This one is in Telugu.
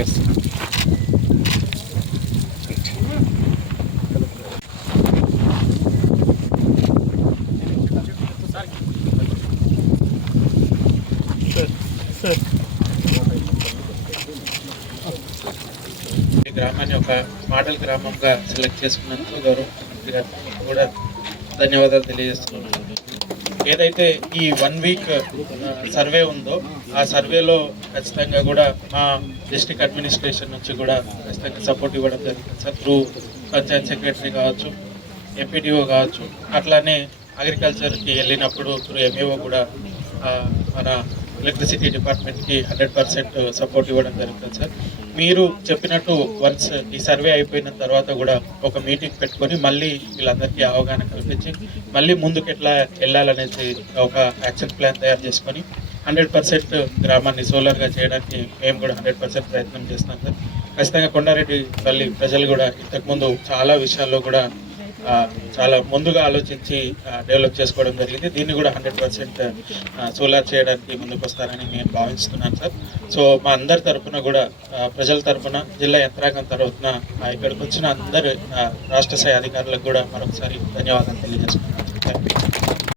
ఎస్ ఈ గ్రామాన్ని ఒక మోడల్ గ్రామంగా సెలెక్ట్ చేసుకున్నందుకు గౌరవ ముఖ్యమంత్రి గారికి కూడా ధన్యవాదాలు తెలియజేస్తున్నాను. ఏదైతే ఈ 1 వీక్ సర్వే ఉందో ఆ సర్వేలో ఖచ్చితంగా కూడా మా డిస్ట్రిక్ట్ అడ్మినిస్ట్రేషన్ నుంచి కూడా ఖచ్చితంగా సపోర్ట్ ఇవ్వడం జరుగుతుంది సార్. త్రూ పంచాయత్ సెక్రటరీ కావచ్చు, ఎంపీడీఓ కావచ్చు, అట్లానే అగ్రికల్చర్కి వెళ్ళినప్పుడు త్రూ ఎంఈఓ కూడా మన ఎలక్ట్రిసిటీ డిపార్ట్మెంట్కి 100% సపోర్ట్ ఇవ్వడం జరుగుతుంది సార్. మీరు చెప్పినట్టు వన్స్ ఈ సర్వే అయిపోయిన తర్వాత కూడా ఒక మీటింగ్ పెట్టుకొని మళ్ళీ వీళ్ళందరికీ అవగాహన కల్పించి మళ్ళీ ముందుకు ఎట్లా వెళ్ళాలనేసి ఒక యాక్షన్ ప్లాన్ తయారు చేసుకొని 100% గ్రామాన్ని సోలార్గా చేయడానికి మేము కూడా 100% ప్రయత్నం చేస్తున్నాం సార్. ఖచ్చితంగా కొండారెడ్డి పల్లి ప్రజలు కూడా ఇంతకుముందు చాలా విషయాల్లో కూడా చాలా ముందుగా ఆలోచించి డెవలప్ చేసుకోవడం జరిగింది. దీన్ని కూడా 100% సోలార్ చేయడానికి ముందుకు వస్తారని నేను భావిస్తున్నాను సార్. సో మా అందరి తరఫున కూడా ప్రజల తరఫున జిల్లా యంత్రాంగం తరఫున ఇక్కడికి వచ్చిన అందరు రాష్ట్ర స్థాయి అధికారులకు కూడా మరొకసారి ధన్యవాదాలు తెలియజేస్తున్నాను. Thank you.